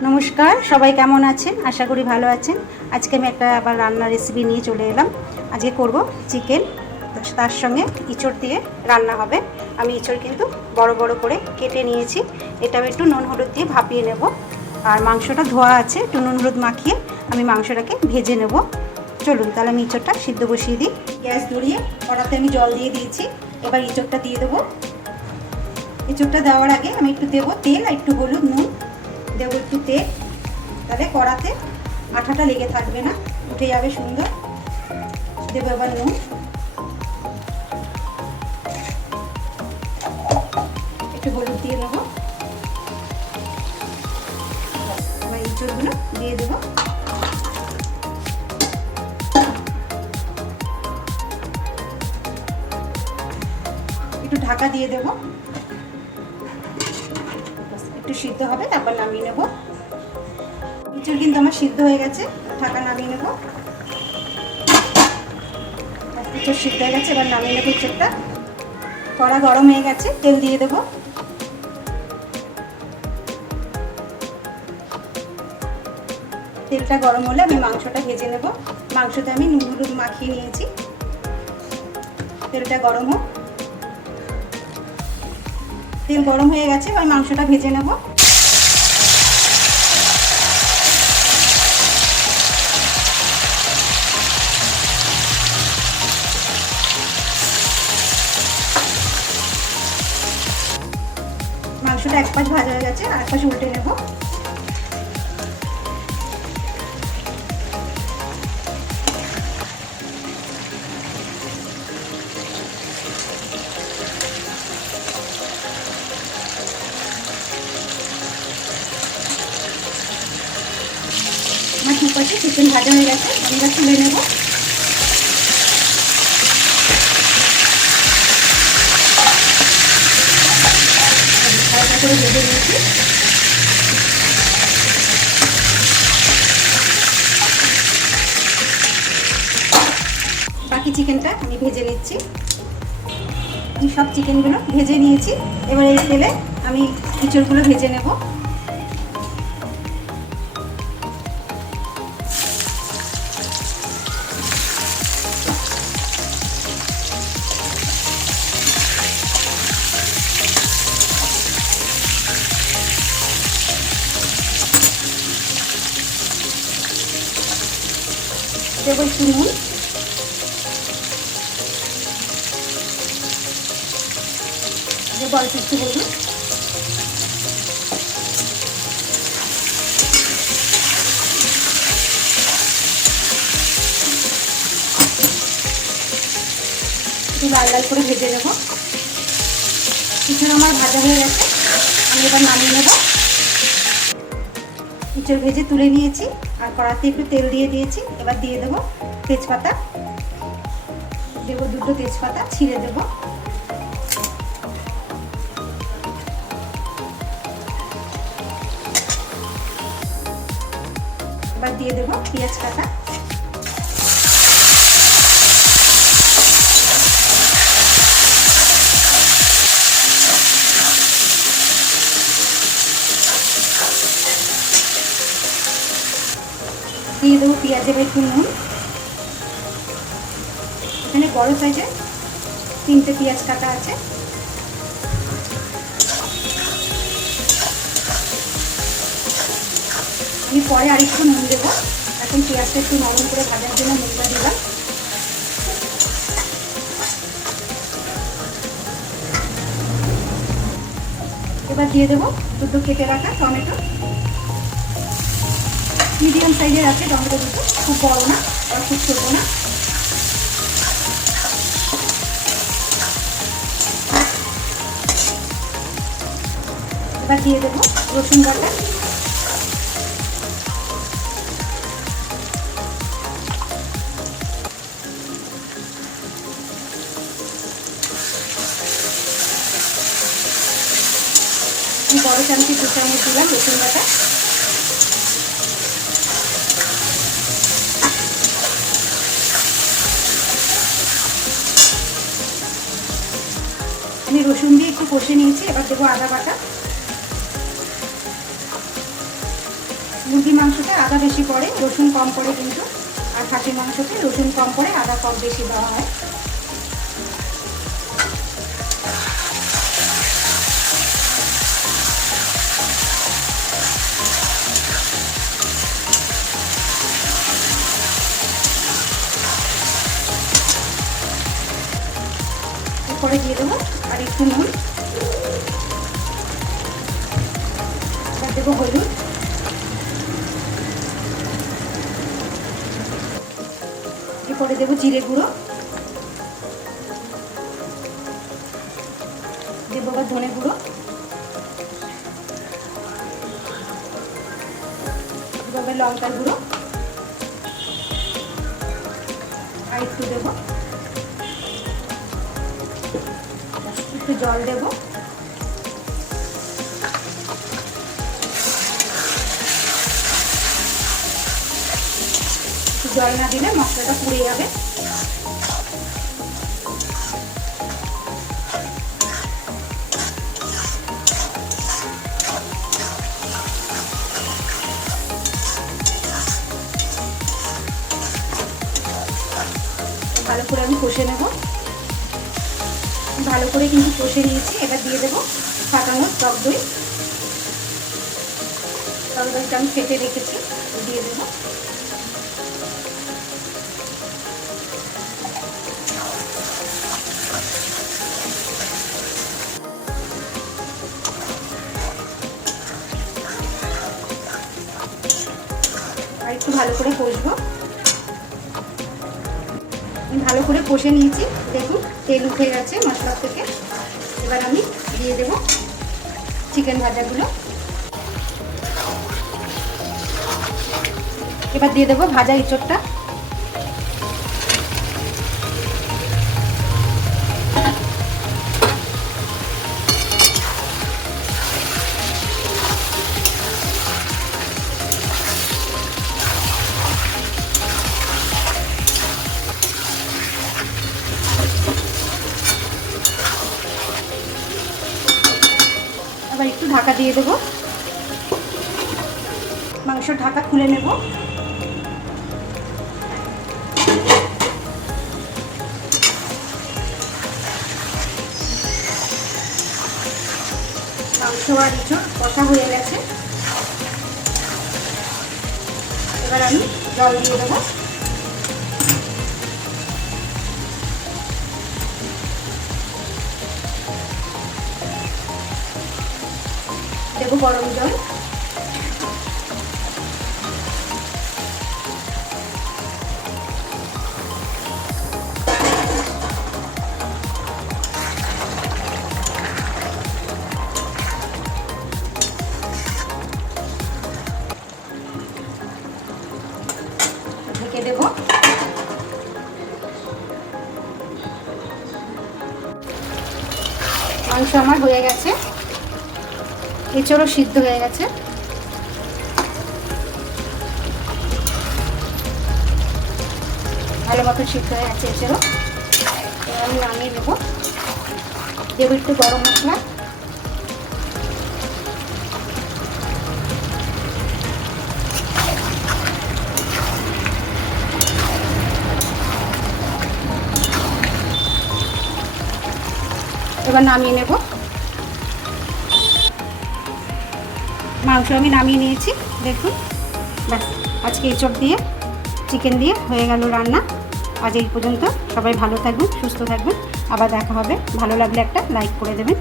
নমস্কার, সবাই কেমন আছেন? আশা করি ভালো আছেন। আজকে আমি একটা আবার রান্নার রেসিপি নিয়ে চলে এলাম। আজকে করব চিকেন, তার সঙ্গে ইঁচড় দিয়ে রান্না হবে। আমি ইঁচড় কিন্তু বড় বড় করে কেটে নিয়েছি। এটাও একটু নুন হলুদ দিয়ে ভাপিয়ে নেব। আর মাংসটা ধোয়া আছে, একটু নুন হলুদ মাখিয়ে আমি মাংসটাকে ভেজে নেব। চলুন তাহলে আমি ইঁচড়টা সিদ্ধ বসিয়ে দিই। গ্যাস ধরিয়ে কড়াতে আমি জল দিয়ে দিয়েছি। এবার ইঁচড়টা দিয়ে দেবো। ইঁচড়টা দেওয়ার আগে আমি একটু দেবো তেল আর একটু হলুদ, নুন দেবো, একটু তেল, তাহলে কড়াতে আঠাটা লেগে থাকবে না, উঠে যাবে সুন্দর। দেবো এবার নুন, একটু হলুদ দিয়ে নেবো। এবার ইঁচড়গুলো দিয়ে দেবো। একটু ঢাকা দিয়ে দেবো, একটু সিদ্ধ হবে, তারপর নামিয়ে নেবো। ইঁচড় কিন্তু আমার সিদ্ধ হয়ে গেছে, ঢাকা নামিয়ে নেবো। ইঁচড় সিদ্ধ হয়ে গেছে, এবার নামিয়ে নেবো ইঁচড়টা। কড়া গরম হয়ে গেছে, তেল দিয়ে দেবো। তেলটা গরম হলে আমি মাংসটা ভেজে নেব। মাংসতে আমি নুন হলুদ মাখিয়ে নিয়েছি। তেলটা গরম হোক। তেল গরম হয়ে গেছে, আমি মাংসটা ভেজে নেব। মাংসটা এক পাশ ভাজা হয়ে গেছে, আর এক পাশ উল্টে নেব। আমার দু পাশে চিকেন ভাজা হয়ে গেছে, আমি এবার তুলে নেব। হালকা করে ভেজে নিয়েছি। বাকি চিকেনটা আমি ভেজে নিচ্ছি। আমি সব চিকেনগুলো ভেজে নিয়েছি। এবার এই তেলে আমি ইঁচড়গুলো ভেজে নেব। দেবো একটু নুন, দেবো অল্প একটু হলুদ, একটু লাল লাল করে ভেজে নেব। ইঁচড় আমার ভাজা হয়ে গেছে, আমি এবার নামিয়ে নেব। ইঁচড় ভেজে তুলে নিয়েছি, আর কড়াতে একটু তেল দিয়ে দিয়েছি। এবার দিয়ে দেবো তেজপাতা, দেবো দুটো তেজপাতা ছিঁড়ে দেবো। এবার দিয়ে দেবো পেঁয়াজ কাটা, দিয়ে দেবো পেঁয়াজের একটু নুন। এখানে বড় সাইজে 3টে পেঁয়াজ কাটা আছে। আমি পরে আরেকটু নুন দেবো, এখন পেঁয়াজটা একটু নরম করে ভাজার জন্য নুনটা দিলাম। এবার দিয়ে দেবো দুটো কেটে রাখা টমেটো। মিডিয়াম সাইজের আছে টমেটো দুটো, খুব বড় না আর খুব ছোটো না। এবার দিয়ে দেবো রসুন বাটা, বড় চামচে 2 চামচ দিলাম রসুন বাটা। আমি রসুন দিয়ে একটু কষে নিয়েছি। এবার দেবো আদা বাটা, মুরগি মাংসতে আদা বেশি পড়ে, রসুন কম পড়ে কিন্তু, আর খাসির মাংসতে রসুন কম পড়ে, আদা কম বেশি দেওয়া হয়। এরপরে দিয়ে দেবো আর একটু নুন, এবার দেবো হলুদ, এরপরে দেবো জিরে গুঁড়ো, দেবো আবার ধনে গুঁড়ো, দেবো আবার লঙ্কার গুঁড়ো, আর একটু দেবো, একটু জল দেবো, জল না দিলে মশলাটা পুড়ে যাবে। ভালো করে আমি কষে নেব, ভালো করে কিন্তু কষে নিয়েছি। এবার দিয়ে দেবো ফাটানো টক দই, টক দইটা আমি ফেটে রেখেছি, দিয়ে দেবো। আর একটু ভালো করে কষবো। ভালো করে কষে নিয়েছি, দেখুন তেল উঠে গেছে মশলা থেকে। এবার আমি দিয়ে দেবো চিকেন ভাজাগুলো, এবার দিয়ে দেবো ভাজা ইঁচড়টা, আবার একটু ঢাকা দিয়ে দেবো। মাংস ঢাকা খুলে নেব। মাংস আর ইঁচড় কষা হয়ে গেছে, এবার আমি জল দিয়ে দেবো। দেবো গরম জল, ঢেকে দেবো। মাংস আমার হয়ে গেছে, এঁচড়ও সিদ্ধ হয়ে গেছে। ভালো মতো সিদ্ধ হয়ে গেছে এঁচড়ও। এবার আমি নামিয়ে নেবো। দেবো একটু গরম মশলা, এবার নামিয়ে নেব। মাংস আমি নামিয়ে নিয়েছি, দেখুন ব্যাস। আজকে এঁচড় দিয়ে চিকেন দিয়ে হয়ে গেল রান্না। আজ এই পর্যন্ত। সবাই ভালো থাকবেন, সুস্থ থাকবেন, আবার দেখা হবে। ভালো লাগলে একটা লাইক করে দেবেন।